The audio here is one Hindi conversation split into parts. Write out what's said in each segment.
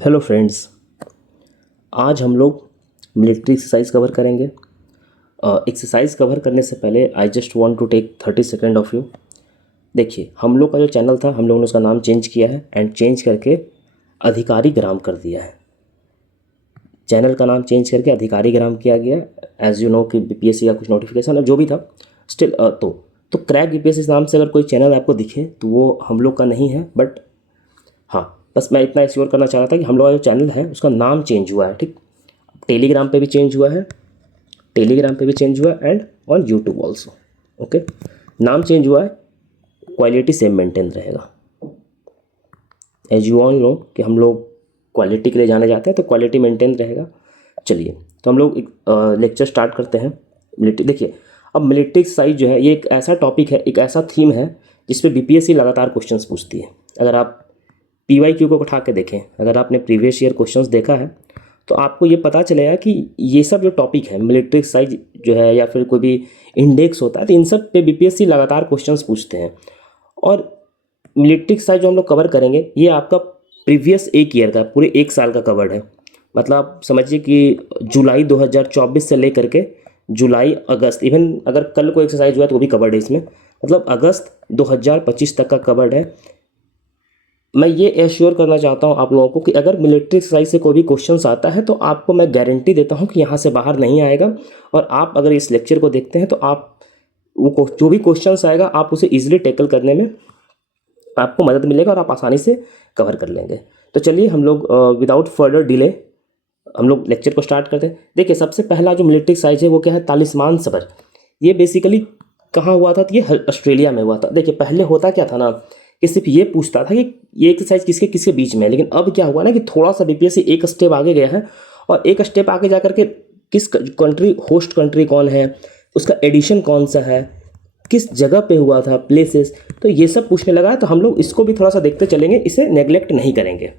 हेलो फ्रेंड्स, आज हम लोग मिलिट्री एक्सरसाइज कवर करेंगे। एक्सरसाइज कवर करने से पहले I just want to take 30 second of you. देखिए, हम लोग का जो चैनल था, हम लोगों ने उसका नाम चेंज किया है एंड चेंज करके अधिकारी ग्राम कर दिया है। चैनल का नाम चेंज करके अधिकारी ग्राम किया गया। एज यू नो कि बीपीएससी का कुछ नोटिफिकेशन है जो भी था, स्टिल तो क्रैक बीपीएससी नाम से अगर कोई चैनल आपको दिखे तो वो हम लोग का नहीं है। बट हाँ, बस मैं इतना श्योर करना चाह रहा था कि हम लोग का जो चैनल है उसका नाम चेंज हुआ है। ठीक, टेलीग्राम पे भी चेंज हुआ है, टेलीग्राम पे भी चेंज हुआ है and on YouTube also. Okay, नाम चेंज हुआ है, क्वालिटी सेम मेंटेन रहेगा। एज यू ऑल नो कि हम लोग क्वालिटी के लिए जाने जाते हैं, तो क्वालिटी मेंटेन रहेगा। चलिए, तो हम लोग लेक्चर स्टार्ट करते हैं। मिलिट्री, देखिए, अब मिलिट्री एक्सरसाइज जो है ये एक ऐसा टॉपिक है, एक ऐसा थीम है जिस पे बीपीएससी लगातार क्वेश्चंस पूछती है। अगर आप पीवाईक्यू को उठा के देखें, अगर आपने प्रीवियस ईयर क्वेश्चंस देखा है तो आपको ये पता चलेगा कि ये सब जो टॉपिक है, मिलिट्री एक्सरसाइज जो है या फिर कोई भी इंडेक्स होता है, तो इन सब पे बीपीएससी लगातार क्वेश्चंस पूछते हैं। और मिलिट्री एक्सरसाइज जो हम लोग कवर करेंगे ये आपका प्रीवियस एक ईयर का, पूरे एक साल का कवर्ड है। मतलब आप समझिए कि जुलाई 2024 से लेकर के जुलाई अगस्त, इवन अगर कल को एक्सरसाइज हुआ तो वो भी कवर्ड है इसमें। मतलब अगस्त 2025 तक का कवर्ड है। मैं ये एश्योर करना चाहता हूँ आप लोगों को कि अगर मिलिट्री एक्सरसाइज से कोई भी क्वेश्चंस आता है तो आपको मैं गारंटी देता हूँ कि यहाँ से बाहर नहीं आएगा। और आप अगर इस लेक्चर को देखते हैं तो आप वो जो भी क्वेश्चंस आएगा आप उसे इजीली टैकल करने में आपको मदद मिलेगा और आप आसानी से कवर कर लेंगे। तो चलिए, हम लोग विदाउट फर्दर डिले हम लोग लेक्चर को स्टार्ट करते हैं। देखिए, सबसे पहला जो मिलिट्री एक्सरसाइज है वो क्या है, तालिस्मान सबर। ये बेसिकली कहाँ हुआ था, तो ये ऑस्ट्रेलिया में हुआ था। देखिए, पहले होता क्या था ना कि सिर्फ ये पूछता था कि ये एक्सरसाइज किसके किसके बीच में है, लेकिन अब क्या हुआ ना कि थोड़ा सा बीपीएससी एक स्टेप आगे गया है। और एक स्टेप आगे जाकर के किस कंट्री, होस्ट कंट्री कौन है, उसका एडिशन कौन सा है, किस जगह पे हुआ था, प्लेसेस, तो ये सब पूछने लगा है। तो हम लोग इसको भी थोड़ा सा देखते चलेंगे, इसे नेग्लेक्ट नहीं करेंगे।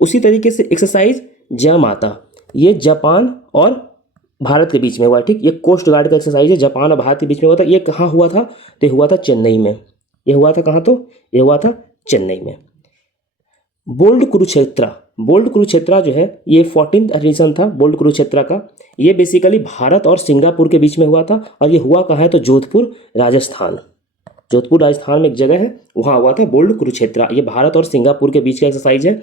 उसी तरीके से एक्सरसाइज जयमाता, ये जापान और भारत के बीच में हुआ। ठीक, ये कोस्ट गार्ड का एक्सरसाइज है, जापान और भारत के बीच में हुआ था। ये कहाँ हुआ था, तो ये हुआ था चेन्नई में। ये हुआ था कहाँ, तो ये हुआ था चेन्नई में। बोल्ड कुरुक्षेत्रा, बोल्ड कुरुक्षेत्रा जो है ये 14th एडिशन था बोल्ड कुरुक्षेत्रा का। ये बेसिकली भारत और सिंगापुर के बीच में हुआ था। और ये हुआ कहाँ है, तो जोधपुर राजस्थान। जोधपुर राजस्थान में एक जगह है, वहाँ हुआ था बोल्ड कुरुक्षेत्रा। ये भारत और सिंगापुर के बीच का एक्सरसाइज है।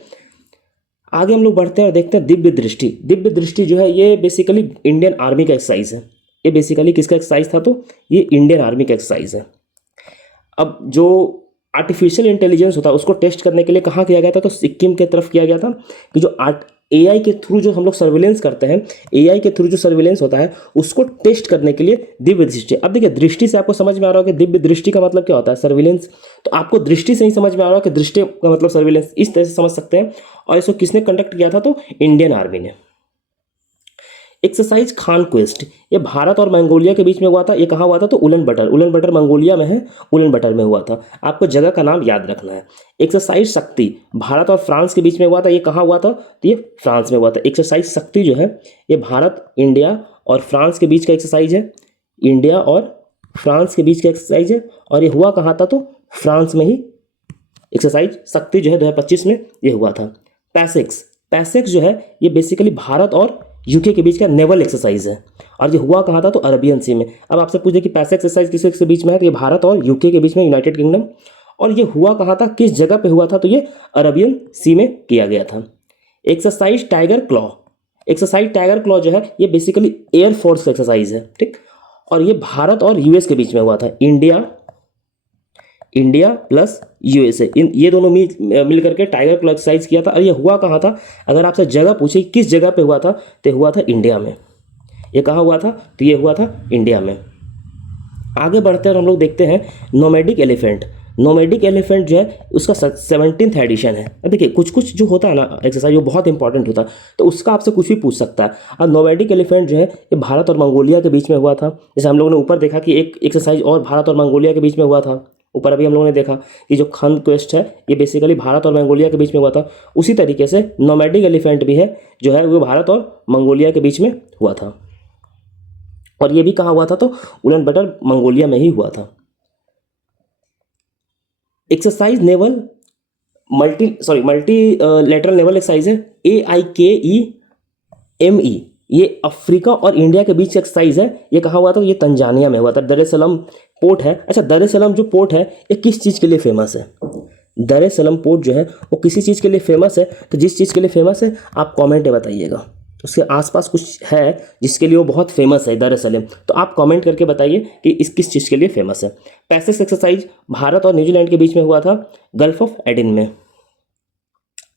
आगे हम लोग बढ़ते हैं और देखते हैं दिव्य दृष्टि। दिव्य दृष्टि जो है ये बेसिकली इंडियन आर्मी का एक्सरसाइज है। ये बेसिकली किसका एक्सरसाइज था, तो ये इंडियन आर्मी का एक्सरसाइज है। अब जो आर्टिफिशियल इंटेलिजेंस होता है उसको टेस्ट करने के लिए कहाँ किया गया था, तो सिक्किम के तरफ किया गया था। कि जो एआई के थ्रू जो हम लोग सर्विलेंस करते हैं, एआई के थ्रू जो सर्विलेंस होता है उसको टेस्ट करने के लिए दिव्य दृष्टि। अब देखिए, दृष्टि से आपको समझ में आ रहा होगा कि दिव्य दृष्टि का मतलब क्या होता है, सर्विलेंस। तो आपको दृष्टि से ही समझ में आ रहा है कि दृष्टि का मतलब सर्विलेंस, इस तरह से समझ सकते हैं। और इसको किसने कंडक्ट किया था, तो इंडियन आर्मी ने। एक्सरसाइज खान क्वेस्ट, ये भारत और मंगोलिया के बीच में हुआ था। ये कहाँ हुआ था, तो उलन बटर, उलन बटर मंगोलिया में है, उलन बटर में हुआ था। आपको जगह का नाम याद रखना है। एक्सरसाइज शक्ति, भारत और फ्रांस के बीच में हुआ था। ये कहाँ हुआ था, तो ये फ्रांस में हुआ था। एक्सरसाइज शक्ति जो है ये भारत, इंडिया और फ्रांस के बीच का एक्सरसाइज है। इंडिया और फ्रांस के बीच का एक्सरसाइज है। और ये हुआ कहाँ था, तो फ्रांस में ही एक्सरसाइज शक्ति जो है 2025 में ये हुआ था। पैसेक्स, पैसेक्स जो है ये बेसिकली भारत और यूके के बीच का नेवल एक्सरसाइज है। और ये हुआ कहाँ था, तो अरबियन सी में। अब आपसे पूछे कि पैसेक्स एक्सरसाइज किसके बीच में है, तो ये भारत और यूके के बीच में, यूनाइटेड किंगडम। और ये हुआ कहाँ था, किस जगह पे हुआ था, तो ये अरबियन सी में किया गया था। Exercise tiger claw, exercise tiger claw जो है ये बेसिकली एयरफोर्स का एक्सरसाइज है। ठीक, और ये भारत और यूएस के बीच में हुआ था। इंडिया प्लस यूएसए, इन ये दोनों मिल करके टाइगर क्लॉ एक्सरसाइज किया था। और ये हुआ कहाँ था, अगर आपसे जगह पूछे किस जगह पे हुआ था, तो हुआ था इंडिया में। ये कहाँ हुआ था, तो ये हुआ था इंडिया में। आगे बढ़ते हैं और हम लोग देखते हैं नोमैडिक एलिफेंट। नोमैडिक एलिफेंट जो है उसका 17th एडिशन है। अब देखिए, कुछ कुछ जो होता है ना एक्सरसाइज वो बहुत इंपॉर्टेंट होता है, तो उसका आपसे कुछ भी पूछ सकता है। अब नोमैडिक एलिफेंट जो है ये भारत और मंगोलिया के बीच में हुआ था। जैसे हम लोगों ने ऊपर देखा कि एक एक्सरसाइज और भारत और मंगोलिया के बीच में हुआ था। ऊपर अभी हम लोगों ने देखा कि जो खंड क्वेस्ट है ये बेसिकली भारत और मंगोलिया के बीच में हुआ था। उसी तरीके से नोमैडिक एलिफेंट भी है जो है वो भारत और मंगोलिया के बीच में हुआ था। और ये भी कहाँ हुआ था, तो उलन बटर मंगोलिया में ही हुआ था। Exercise naval multi lateral naval exercise है AIKEME। ये अफ्रीका और इंडिया के बीच एक्सरसाइज है। ये कहाँ हुआ था? ये तंजानिया में हुआ था। दर ए सलाम पोर्ट है। अच्छा, दर ए सलाम जो पोर्ट है ये किस चीज़ के लिए फेमस है? दर ए सलाम पोर्ट जो है वो किसी चीज़ के लिए फेमस है? तो जिस चीज़ के लिए फेमस है आप कमेंट में बताइएगा। उसके आसपास कुछ है जिसके लिए वो बहुत फेमस है दर ए सलाम, तो आप कमेंट करके बताइए कि इस किस चीज़ के लिए फेमस है। पैसिस एक्सरसाइज भारत और न्यूजीलैंड के बीच में हुआ था गल्फ ऑफ एडन में।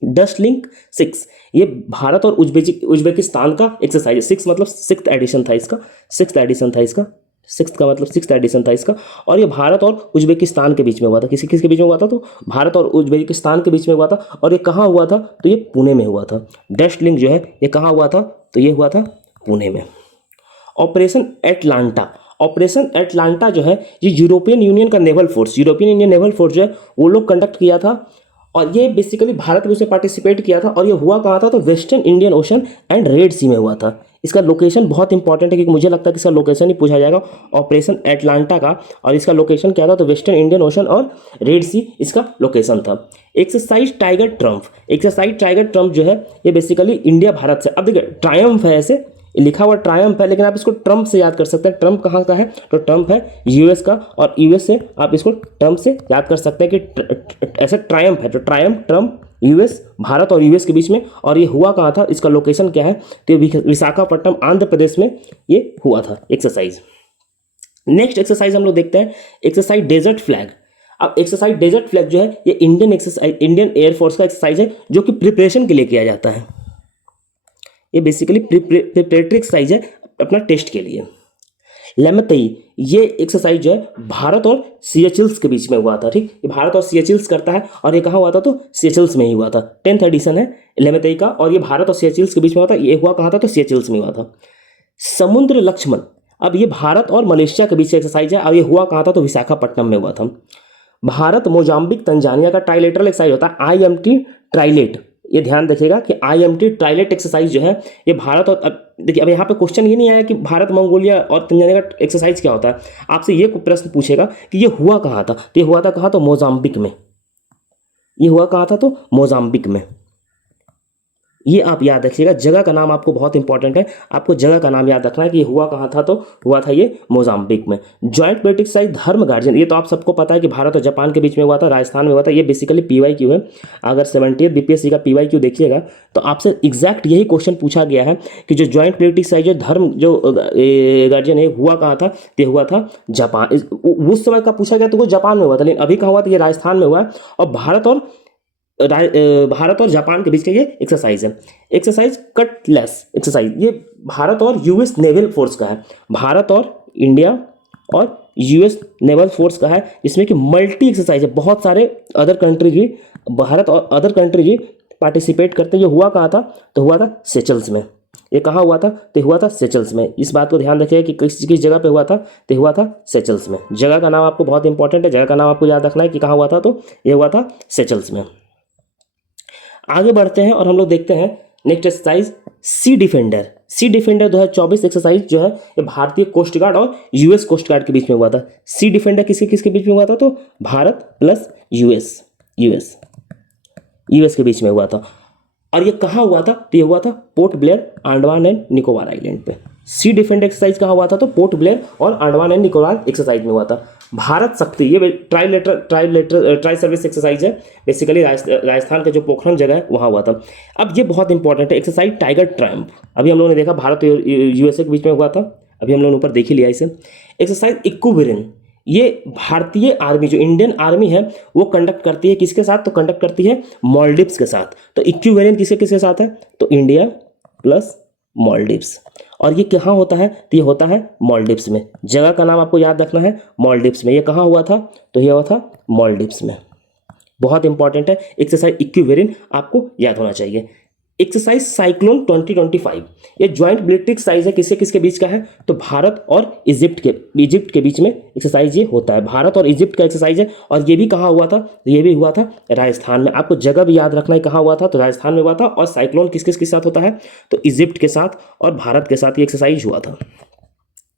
डस्ट लिंक 6 ये भारत और उज्बेकिस्तान का एक्सरसाइज है। 6 मतलब सिक्स एडिशन था इसका। सिक्स का मतलब सिक्स एडिशन था इसका। और ये भारत और उज्बेकिस्तान के बीच में हुआ था। किसी किसके बीच में हुआ था? तो भारत और उज्बेकिस्तान के बीच में हुआ था। और ये कहाँ हुआ था? तो ये पुणे में हुआ था। डस्ट लिंक जो है ये कहाँ हुआ था? तो ये हुआ था पुणे में। ऑपरेशन एटलांटा जो है ये यूरोपियन यूनियन का naval force, European union naval force जो है वो लोग कंडक्ट किया था। और ये बेसिकली भारत भी उसमें पार्टिसिपेट किया था। और ये हुआ कहाँ था? तो western Indian ocean and red sea में हुआ था। इसका लोकेशन बहुत इंपॉर्टेंट है क्योंकि मुझे लगता है कि इसका लोकेशन ही पूछा जाएगा ऑपरेशन एटलांटा का। और इसका लोकेशन क्या था? तो वेस्टर्न इंडियन ओशन और रेड सी इसका लोकेशन था। एक्सरसाइज टाइगर ट्रम्प जो है ये बेसिकली इंडिया भारत से, अब देखिए ट्रायम्फ है, ऐसे लिखा हुआ ट्रायम्फ है लेकिन आप इसको ट्रम्प से याद कर सकते हैं। ट्रम्प कहाँ का है? तो ट्रम्प है यूएस का। और यूएस से आप इसको ट्रम्प से याद कर सकते हैं कि ऐसे ट्रायम्फ है। तो ट्रायम्फ ट्रम्प यूएस, भारत और यूएस के बीच में। और ये हुआ कहाँ था? इसका लोकेशन क्या है? तो विशाखापट्टनम आंध्र प्रदेश में ये हुआ था एक्सरसाइज। नेक्स्ट एक्सरसाइज हम लोग देखते हैं एक्सरसाइज डेजर्ट फ्लैग। अब एक्सरसाइज डेजर्ट फ्लैग जो है ये इंडियन एयरफोर्स का एक्सरसाइज है जो कि प्रिपरेशन के लिए किया जाता है। ये बेसिकली प्रिपरेटरी एक्सरसाइज है अपना टेस्ट के लिए। लेमतई ये एक्सरसाइज जो है भारत और सिएचल्स के बीच में हुआ था। ठीक, ये भारत और सिएचल्स करता है। और ये कहाँ हुआ था? तो सिएचल्स में ही हुआ था। 10th एडिशन है लेमतई का। और ये भारत और सिएचल्स के बीच में हुआ था। ये हुआ कहाँ था? तो सिएचल्स में हुआ था। समुद्र लक्ष्मण, अब ये भारत और मलेशिया के बीच एक्सरसाइज है। और ये हुआ कहाँ था? तो विशाखापट्टनम में हुआ था। भारत मोजाम्बिक तंजानिया का ट्राइलेटरल एक्सरसाइज होता है IMT ट्राइलेट। ये ध्यान रखिएगा कि IMT ट्राइलेट एक्सरसाइज जो है ये भारत और, अब देखिए अब यहाँ पे क्वेश्चन ये नहीं आया कि भारत मंगोलिया और तंजानिया का एक्सरसाइज क्या होता है। आपसे ये प्रश्न पूछेगा कि ये हुआ कहाँ था? तो ये हुआ था कहाँ? तो मोजाम्बिक में। ये हुआ कहाँ था? तो मोजाम्बिक में। ये आप याद रखिएगा, जगह का नाम आपको बहुत इंपॉर्टेंट है। आपको जगह का नाम याद रखना है कि हुआ कहाँ था? तो हुआ था ये मोजाम्बिक में। जॉइंट मिलिट्री एक्सरसाइज धर्म गार्जियन, ये तो आप सबको पता है कि भारत और जापान के बीच में हुआ था, राजस्थान में हुआ था। ये बेसिकली PYQ है। अगर 70th BPSC का PYQ देखिएगा तो आपसे एग्जैक्ट यही क्वेश्चन पूछा गया है कि जो जॉइंट मिलिट्री एक्सरसाइज धर्म जो गार्जियन है हुआ कहाँ था? तो हुआ था जापान। उस समय का पूछा गया तो वो जापान में हुआ था, लेकिन अभी कहाँ हुआ था? ये राजस्थान में हुआ है। और भारत और जापान के बीच का ये एक्सरसाइज है। एक्सरसाइज कटलेस एक्सरसाइज, ये भारत और US नेवल फोर्स का है। भारत और इंडिया और US नेवल फोर्स का है, जिसमें कि मल्टी एक्सरसाइज है। बहुत सारे अदर कंट्री भी, भारत और अदर कंट्री भी पार्टिसिपेट करते हैं। ये हुआ कहाँ था? तो हुआ था सेचल्स में। ये कहाँ हुआ था? तो हुआ था सेचल्स में। इस बात को ध्यान रखिएगा कि किस जगह पे हुआ था? तो हुआ था सेचल्स में। जगह का नाम आपको बहुत इंपॉर्टेंट है, जगह का नाम आपको याद रखना है कि कहाँ हुआ था। तो ये हुआ था सेचल्स में। आगे बढ़ते हैं और हम लोग देखते हैं नेक्स्ट एक्सरसाइज सी डिफेंडर 2024 एक्सरसाइज जो है ये भारतीय कोस्ट गार्ड और US कोस्ट गार्ड के बीच में हुआ था। सी डिफेंडर किसके बीच में हुआ था? तो भारत प्लस यूएस के बीच में हुआ था। और ये कहाँ हुआ था? तो ये हुआ था port Blair, Andaman and Nicobar island पे। सी डिफेंडर एक्सरसाइज कहाँ हुआ था? तो पोर्ट ब्लेयर और अंडमान एंड निकोबार एक्सरसाइज में हुआ था। भारत शक्ति ये ट्राई सर्विस एक्सरसाइज है। बेसिकली राजस्थान का जो पोखरण जगह है वहाँ हुआ था। अब ये बहुत इंपॉर्टेंट है एक्सरसाइज टाइगर ट्रायम्फ। अभी हम लोगों ने देखा भारत और USA के बीच में हुआ था। अभी हम लोगों ने ऊपर देख ही लिया इसे। एक्सरसाइज इक्विवेरिन, ये भारतीय आर्मी जो इंडियन आर्मी है वो कंडक्ट करती है किसके साथ? तो कंडक्ट करती है मॉलडीव्स के साथ। तो इक्विवेरिन किसके साथ है? तो इंडिया प्लस मॉलडीव्स। और ये कहाँ होता है? तो ये होता है मॉलडीव्स में। जगह का नाम आपको याद रखना है, मॉलडीव्स में। ये कहाँ हुआ था? तो ये हुआ था मॉलडीव्स में। बहुत इंपॉर्टेंट है एक्सरसाइज इक्विवेरिन, आपको याद होना चाहिए। एक्सरसाइज साइक्लोन 2025 ये ज्वाइंट मिलिट्री एक्सरसाइज है। किसके बीच का है? तो भारत और इजिप्ट के बीच में एक्सरसाइज ये होता है। भारत और इजिप्ट का एक्सरसाइज है। और ये भी कहाँ हुआ था? ये भी हुआ था राजस्थान में। आपको जगह भी याद रखना है कहाँ हुआ था? तो राजस्थान में हुआ था। और साइक्लोन किसके साथ होता है? तो इजिप्ट के साथ और भारत के साथ ये एक्सरसाइज हुआ था।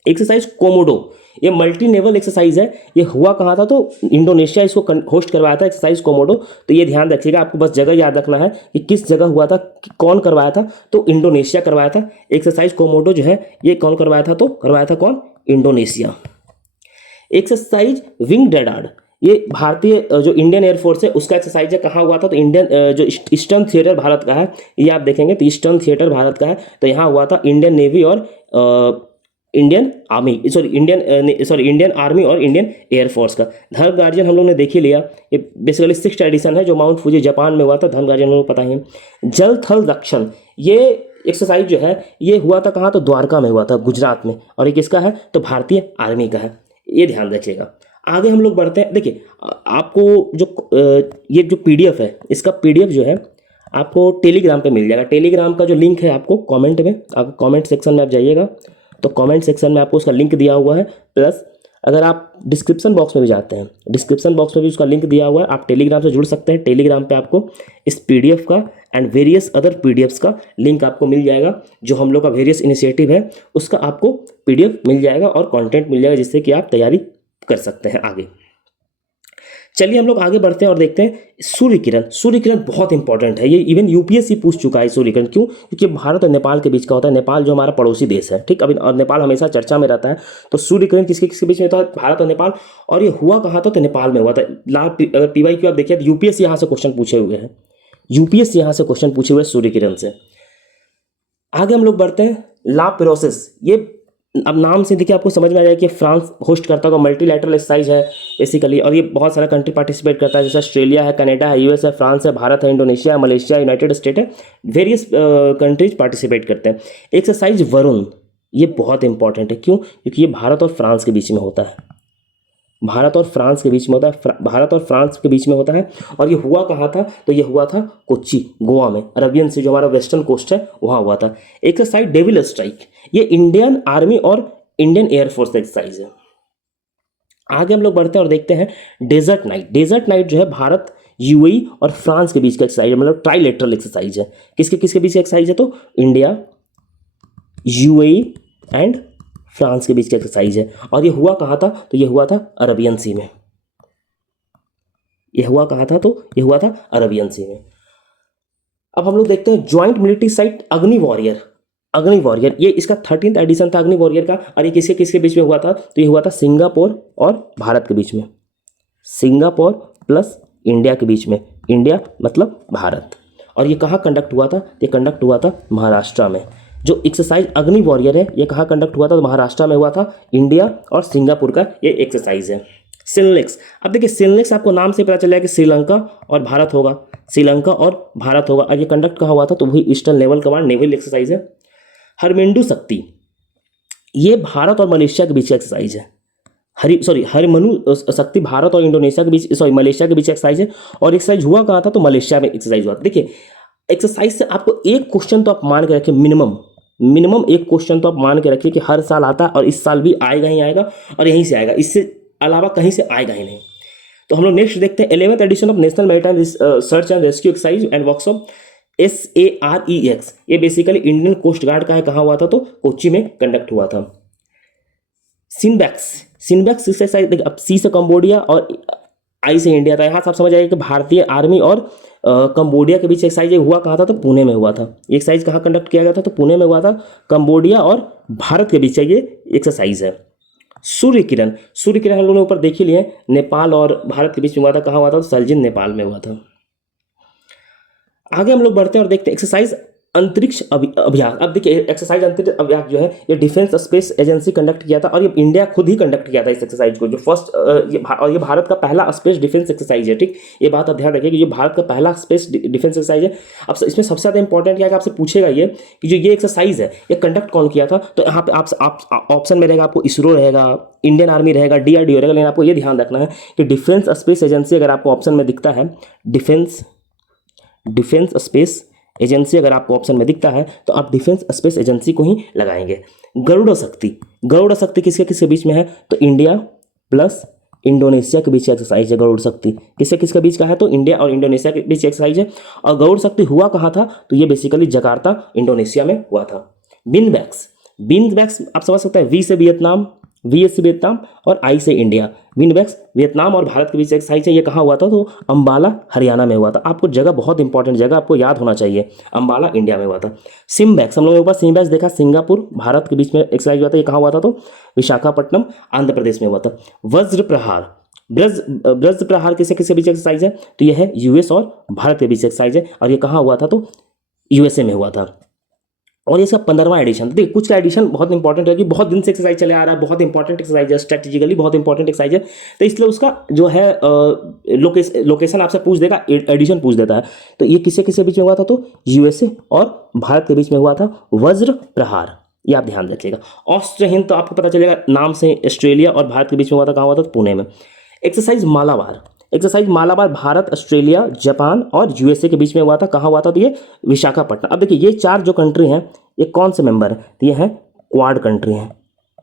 एक्सरसाइज कोमोडो, ये मल्टी नेवल एक्सरसाइज है। ये हुआ कहाँ था? तो इंडोनेशिया इसको होस्ट करवाया था, एक्सरसाइज कोमोडो। तो ये ध्यान रखिएगा, आपको बस जगह याद रखना है कि किस जगह हुआ था, कि कौन करवाया था। तो इंडोनेशिया करवाया था एक्सरसाइज कोमोडो जो है, ये कौन करवाया था? तो करवाया था कौन? इंडोनेशिया। एक्सरसाइज विंग डेडार्ड, ये भारतीय जो इंडियन एयरफोर्स है उसका एक्सरसाइज है। कहाँ हुआ था? तो इंडियन जो ईस्टर्न थिएटर भारत का है, ये आप देखेंगे तो ईस्टर्न थिएटर भारत का है। तो यहाँ हुआ था इंडियन नेवी और इंडियन आर्मी और इंडियन एयरफोर्स का। धर्म गार्जियन हम लोग ने देख ही लिया, ये बेसिकली 6th एडिशन है जो माउंट फूजी जापान में हुआ था। धर्म गार्जियन हम लोग को पता है। जल थल रक्षण, ये एक्सरसाइज जो है ये हुआ था कहाँ? तो द्वारका में हुआ था, गुजरात में। और ये किसका है? तो भारतीय आर्मी का है, ये ध्यान रखिएगा। आगे हम लोग बढ़ते हैं। देखिए आपको जो ये जो पीडीएफ है, इसका पीडीएफ जो है आपको टेलीग्राम पे मिल जाएगा। टेलीग्राम का जो लिंक है आपको कमेंट में, आप कमेंट सेक्शन में आप जाइएगा तो कमेंट सेक्शन में आपको उसका लिंक दिया हुआ है। प्लस अगर आप डिस्क्रिप्शन बॉक्स में भी जाते हैं, डिस्क्रिप्शन बॉक्स में भी उसका लिंक दिया हुआ है, आप टेलीग्राम से जुड़ सकते हैं। टेलीग्राम पे आपको इस पीडीएफ का एंड वेरियस अदर पीडीएफ्स का लिंक आपको मिल जाएगा। जो हम लोग का वेरियस इनिशिएटिव है उसका आपको पीडीएफ मिल जाएगा और कंटेंट मिल जाएगा, जिससे कि आप तैयारी कर सकते हैं आगे। चलिए हम लोग आगे बढ़ते हैं और देखते हैं सूर्य किरण। सूर्य किरण बहुत इंपॉर्टेंट है, ये इवन यूपीएससी पूछ चुका है सूर्य किरण। क्यों? क्योंकि भारत और नेपाल के बीच का होता है। नेपाल जो हमारा पड़ोसी देश है, ठीक, अभी और नेपाल हमेशा चर्चा में रहता है। तो सूर्य किरण किसके किसके बीच में था? भारत और नेपाल। और ये हुआ कहाँ था? तो नेपाल में हुआ था। अगर पीवाईक्यू आप देखिए तो यूपीएससी यहाँ से क्वेश्चन पूछे हुए हैं, यूपीएससी यहाँ से क्वेश्चन पूछे हुए सूर्य किरण से। आगे हम लोग बढ़ते हैं ला पेरोसिस। ये अब नाम से देखिए आपको समझ में आ जाएगा कि फ्रांस होस्ट करता होगा, मल्टीलैटरल एक्सरसाइज है बेसिकली। और ये बहुत सारा कंट्री पार्टिसिपेट करता है, जैसे ऑस्ट्रेलिया है, कनाडा है, यूएस है, फ्रांस है, भारत है, इंडोनेशिया है, मलेशिया, यूनाइटेड स्टेट है, वेरियस कंट्रीज पार्टिसिपेट करते हैं। एक्सरसाइज वरुण, ये बहुत इंपॉर्टेंट है। क्यों? क्योंकि ये भारत और फ्रांस के बीच में होता है, भारत और फ्रांस के बीच में होता है, भारत और फ्रांस के बीच में होता है। और ये हुआ कहाँ था? तो ये हुआ था कोच्चि, गोवा में, अरबियन सी जो हमारा वेस्टर्न कोस्ट है वहाँ हुआ था। एक्सरसाइज डेविल स्ट्राइक, ये इंडियन आर्मी और इंडियन एयरफोर्स एक्सरसाइज है। आगे हम लोग बढ़ते हैं और देखते हैं डेजर्ट नाइट। डेजर्ट नाइट जो है भारत, यूएई और फ्रांस के बीच का एक्सरसाइज है, मतलब ट्राइलेटरल एक्सरसाइज है। किसके किसके बीच एक्सरसाइज है? तो इंडिया, यूएई एंड फ्रांस के बीच का एक्सरसाइज है। और ये हुआ कहाँ था? तो ये हुआ था अरबियन सी में। ये हुआ कहाँ था? तो ये हुआ था अरबियन सी में। अब हम लोग देखते हैं ज्वाइंट मिलिट्री साइट अग्नि वॉरियर। अग्नि वॉरियर ये इसका 13th एडिशन था अग्नि वॉरियर का। और ये किसके किसके बीच में हुआ था? तो ये हुआ था सिंगापुर और भारत के बीच में, सिंगापुर प्लस इंडिया के बीच में, इंडिया मतलब भारत। और ये कहाँ कंडक्ट हुआ था? ये कंडक्ट हुआ था महाराष्ट्र में। जो एक्सरसाइज अग्नि वॉरियर है ये कहाँ कंडक्ट हुआ था? तो महाराष्ट्र में हुआ था, इंडिया और सिंगापुर का ये एक्सरसाइज है। सिलनेक्स, अब देखिए सिलनेक्स आपको नाम से पता चल जाएगा कि श्रीलंका और भारत होगा, श्रीलंका और भारत होगा। और ये कंडक्ट कहाँ हुआ था? तो वही eastern naval command naval exercise है। हरमेंडू शक्ति, ये भारत और मलेशिया के बीच का एक्सरसाइज है। हरमनु शक्ति भारत और इंडोनेशिया के बीच, मलेशिया के बीच एक्सरसाइज है। और एक्सरसाइज हुआ कहाँ था? तो मलेशिया में एक्सरसाइज हुआ था। देखिए एक्सरसाइज से आपको एक क्वेश्चन तो आप मान के रखिए, मिनिमम एक क्वेश्चन तो आप मान के रखिए कि हर साल आता है और इस साल भी आएगा ही आएगा और यहीं से आएगा, इससे अलावा कहीं से आएगा ही नहीं। तो हम लोग नेक्स्ट देखते हैं 11th edition of national maritime search and rescue exercise and workshop SAREX। ये बेसिकली इंडियन कोस्ट गार्ड का है। कहाँ हुआ था? तो कोच्चि में कंडक्ट हुआ था। सिनबैक्स एक्सरसाइज, देखिए अब सी से कंबोडिया और आई से इंडिया था। यहाँ से आप समझ आएगा कि भारतीय आर्मी और कंबोडिया के बीच एक्सरसाइज हुआ कहाँ था? तो पुणे में हुआ था। एक्सरसाइज कहाँ कंडक्ट किया गया था? तो पुणे में हुआ था। कंबोडिया और भारत के बीच ये एक्सरसाइज है। सूर्य किरण हम लोगों ने ऊपर देख ही लिए, नेपाल और भारत के बीच में हुआ था। कहाँ हुआ था? तो सलजिन नेपाल में हुआ था। आगे हम लोग बढ़ते हैं और देखते हैं एक्सरसाइज अंतरिक्ष अभ्यास। अब देखिए एक्सरसाइज अंतरिक्ष अभ्यास जो है ये डिफेंस स्पेस एजेंसी कंडक्ट किया था और ये इंडिया खुद ही कंडक्ट किया था इस एक्सरसाइज को, जो फर्स्ट और ये भारत का पहला स्पेस डिफेंस एक्सरसाइज है। ठीक, ये बात आप ध्यान रखिए कि ये भारत का पहला स्पेस डिफेंस एक्सरसाइज है। अब इसमें सबसे ज़्यादा इंपॉर्टेंट क्या है कि आपसे पूछेगा ये कि जो ये एक्सरसाइज है ये कंडक्ट कौन किया था? तो यहाँ पे आप ऑप्शन में रहेगा, आपको इसरो रहेगा, इंडियन आर्मी रहेगा, DRDO रहेगा। लेकिन आपको ये ध्यान रखना है कि डिफेंस स्पेस एजेंसी अगर आपको ऑप्शन में दिखता है, डिफेंस स्पेस एजेंसी अगर आपको ऑप्शन में दिखता है तो आप डिफेंस स्पेस एजेंसी को ही लगाएंगे। गरुड़ शक्ति किसके किसके बीच में है? तो इंडिया प्लस इंडोनेशिया के बीच एक्सरसाइज है। गरुड़ शक्ति किसके किसके बीच का है? तो इंडिया और इंडोनेशिया के बीच एक्सरसाइज है। और गरुड़ शक्ति हुआ कहाँ था? तो ये बेसिकली जकार्ता इंडोनेशिया में हुआ था। विनबैक्स आप समझ सकते हैं, वी से वियतनाम, वी से वियतनाम और आई से इंडिया। विनबैक्स वियतनाम और भारत के बीच एक्सरसाइज है, ये कहाँ हुआ था? तो अंबाला हरियाणा में हुआ था। आपको जगह बहुत इंपॉर्टेंट जगह आपको याद होना चाहिए, अंबाला इंडिया में हुआ था। सिम्बैक्स हम लोगों ने एक बार सिम्बैक्स देखा, सिंगापुर भारत के बीच में एक्सरसाइज हुआ था, ये कहाँ हुआ था? तो विशाखापट्टनम आंध्र प्रदेश में हुआ था। वज्र प्रहार, ब्रज प्रहार किसे किसके बीच एक्सरसाइज है? तो यह है यूएस और भारत के बीच एक्सरसाइज है, और ये कहाँ हुआ था? तो यूएसए में हुआ था। और ये इसका 15वां एडिशन। देखिए कुछ का एडिशन बहुत इंपॉर्टेंट है कि बहुत दिन से एक्सरसाइज चले आ रहा है, बहुत इंपॉर्टेंट एक्सरसाइज है, स्ट्रेटेजिकली बहुत इंपॉर्टेंट एक्सरसाइज है, तो इसलिए उसका जो है लोकेशन आपसे पूछ देगा, एडिशन पूछ देता है। तो ये किससे किसके बीच में हुआ था? तो यूएसए और भारत के बीच में हुआ था वज्र प्रहार, ये आप ध्यान रखिएगा। ऑस्ट्रिया हिंद तो आपको पता चलेगा नाम से, ऑस्ट्रेलिया और भारत के बीच में हुआ था, कहाँ हुआ था? तो पुणे में। Exercise Malabar, exercise Malabar Bharat, Australia, Japan और यूएसए के बीच में हुआ था, कहाँ हुआ था? तो ये विशाखापट्टनम। अब देखिए ये चार जो कंट्री हैं ये कौन से मेंबर है? तो ये है क्वाड कंट्री हैं।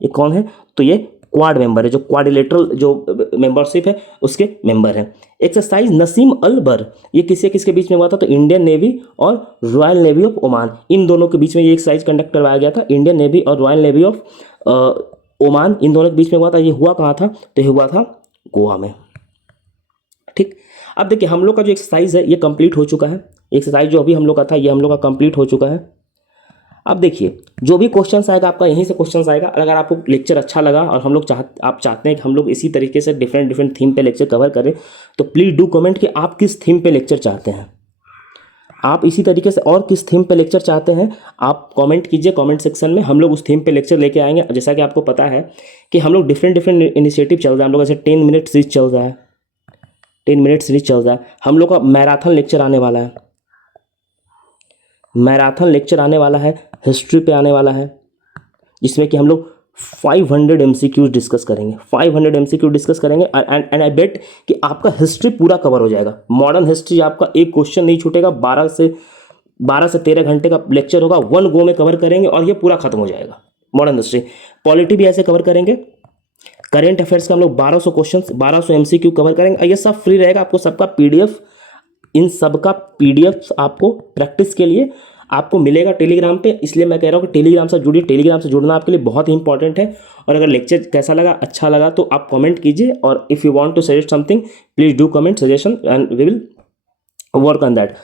ये कौन है? तो ये क्वाड मेंबर है, जो क्वाड्रिलेटरल जो मेंबरशिप है उसके मेंबर हैं। एक्सरसाइज नसीम अल बर, ये किसके किसके बीच में हुआ था? तो इंडियन नेवी और रॉयल नेवी ऑफ ओमान, इन दोनों के बीच में ये एक्सरसाइज कंडक्ट करवाया गया था। इंडियन नेवी और रॉयल नेवी ऑफ ओमान, इन दोनों के बीच में हुआ था। ये हुआ कहाँ था? तो ये हुआ था गोवा में। ठीक, अब देखिए हम लोग का जो एक्सरसाइज है ये कंप्लीट हो चुका है। एक्सरसाइज जो अभी हम लोग का था ये हम लोग का कंप्लीट हो चुका है। अब देखिए जो भी क्वेश्चन आएगा आपका यहीं से क्वेश्चन आएगा। अगर आपको लेक्चर अच्छा लगा और हम लोग आप चाहते हैं कि हम लोग इसी तरीके से डिफरेंट डिफरेंट थीम पे लेक्चर कवर करें, तो प्लीज़ डू कमेंट कि आप किस थीम पे लेक्चर चाहते हैं। आप इसी तरीके से और किस थीम पे लेक्चर चाहते हैं आप कमेंट कीजिए कमेंट सेक्शन में, हम लोग उस थीम पे लेक्चर लेके आएंगे। जैसा कि आपको पता है कि हम लोग डिफरेंट डिफरेंट इनिशिएटिव चल रहा है, हम लोग जैसे 10 मिनट सीरीज चल रहा है, 10 मिनट सीरीज चल रहा है। हम लोग का मैराथन लेक्चर आने वाला है, मैराथन लेक्चर आने वाला है, हिस्ट्री पे आने वाला है, जिसमें कि हम लोग 500 MCQ डिस्कस करेंगे, 500 MCQ डिस्कस करेंगे। एंड आई बेट कि आपका हिस्ट्री पूरा कवर हो जाएगा। मॉडर्न हिस्ट्री आपका एक क्वेश्चन नहीं छूटेगा। 12 से 13 घंटे का लेक्चर होगा, वन गो में कवर करेंगे और ये पूरा खत्म हो जाएगा मॉडर्न हिस्ट्री। पॉलिटी भी ऐसे कवर करेंगे। करेंट अफेयर्स का हम लोग 1200 क्वेश्चन, 1200 MCQ कवर करेंगे। ये सब फ्री रहेगा, आपको सबका PDF, इन सब का PDF आपको प्रैक्टिस के लिए आपको मिलेगा टेलीग्राम पे। इसलिए मैं कह रहा हूँ कि टेलीग्राम से जुड़िए, टेलीग्राम से जुड़ना आपके लिए बहुत ही इंपॉर्टेंट है। और अगर लेक्चर कैसा लगा, अच्छा लगा, तो आप कमेंट कीजिए, और if you want to suggest something please do comment suggestion and we will work on that.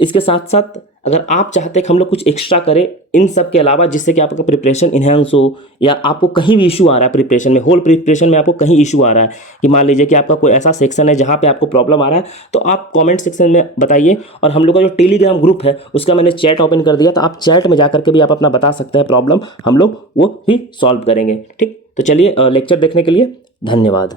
इसके साथ साथ अगर आप चाहते हैं कि हम लोग कुछ एक्स्ट्रा करें इन सब के अलावा, जिससे कि आपका प्रिपरेशन इन्हेंस हो, या आपको कहीं भी इशू आ रहा है प्रिपरेशन में, होल प्रिपरेशन में आपको कहीं इशू आ रहा है, कि मान लीजिए कि आपका कोई ऐसा सेक्शन है जहाँ पे आपको प्रॉब्लम आ रहा है, तो आप कमेंट सेक्शन में बताइए। और हम लोग का जो टेलीग्राम ग्रुप है उसका मैंने चैट ओपन कर दिया, तो आप चैट में जा करके भी आप अपना बता सकते हैं प्रॉब्लम, हम लोग वो भी सॉल्व करेंगे। ठीक, तो चलिए लेक्चर देखने के लिए धन्यवाद।